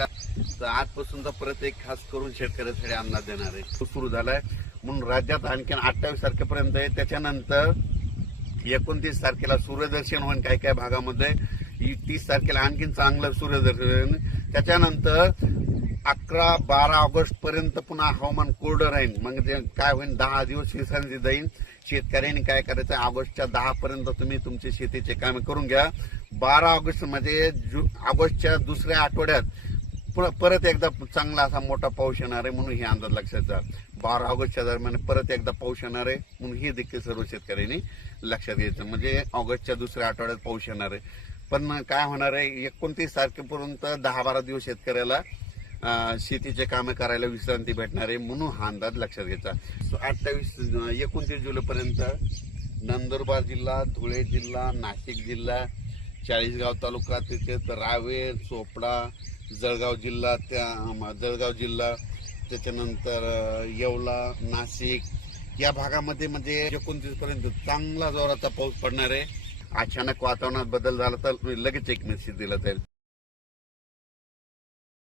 सरकार आजपासून परत एक खास करून शेतकऱ्यासाठी अंदाज देणार आहे. तो सुरू झालाय. म्हणून राज्यात आणखीन अठ्ठावीस तारखेपर्यंत आहे. त्याच्यानंतर एकोणतीस तारखेला सूर्यदर्शन होईल काही काही भागामध्ये. तीस तारखेला आणखीन चांगलं सूर्यदर्शन. त्याच्यानंतर अकरा बारा ऑगस्ट पर्यंत पुन्हा हवामान कोरडं राहील मग ते काय होईल दहा दिवस विश्रांती जाईल शेतकऱ्यांनी काय करायचं? ऑगस्टच्या दहा पर्यंत तुम्ही तुमचे शेतीचे काम करून घ्या. बारा ऑगस्ट म्हणजे ऑगस्टच्या दुसऱ्या आठवड्यात परत एकदा चांगला असा मोठा पाऊस येणार आहे म्हणून हे अंदाज लक्षात घ्या बारा ऑगस्टच्या दरम्यान परत एकदा पाऊस येणार आहे म्हणून हे देखील सर्व शेतकऱ्यांनी लक्षात घ्यायचं. म्हणजे ऑगस्टच्या दुसऱ्या आठवड्यात पाऊस येणार आहे. पण काय होणार आहे? एकोणतीस तारखेपर्यंत दहा बारा दिवस शेतकऱ्याला शेतीचे कामे करायला विश्रांती भेटणार आहे म्हणून हा अंदाज लक्षात घ्यायचा. अठ्ठावीस एकोणतीस जुलैपर्यंत नंदुरबार जिल्हा धुळे जिल्हा नाशिक जिल्हा चाळीसगाव तालुका त्याच्यात रावेर चोपडा जळगाव जिल्हा त्या जळगाव जिल्हा त्याच्यानंतर येवला नाशिक या भागामध्ये म्हणजे एकोणतीस पर्यंत चांगला जोराचा पाऊस पडणार आहे. अचानक वातावरणात बदल झाला तर लगेच एक मेसेज दिला जाईल.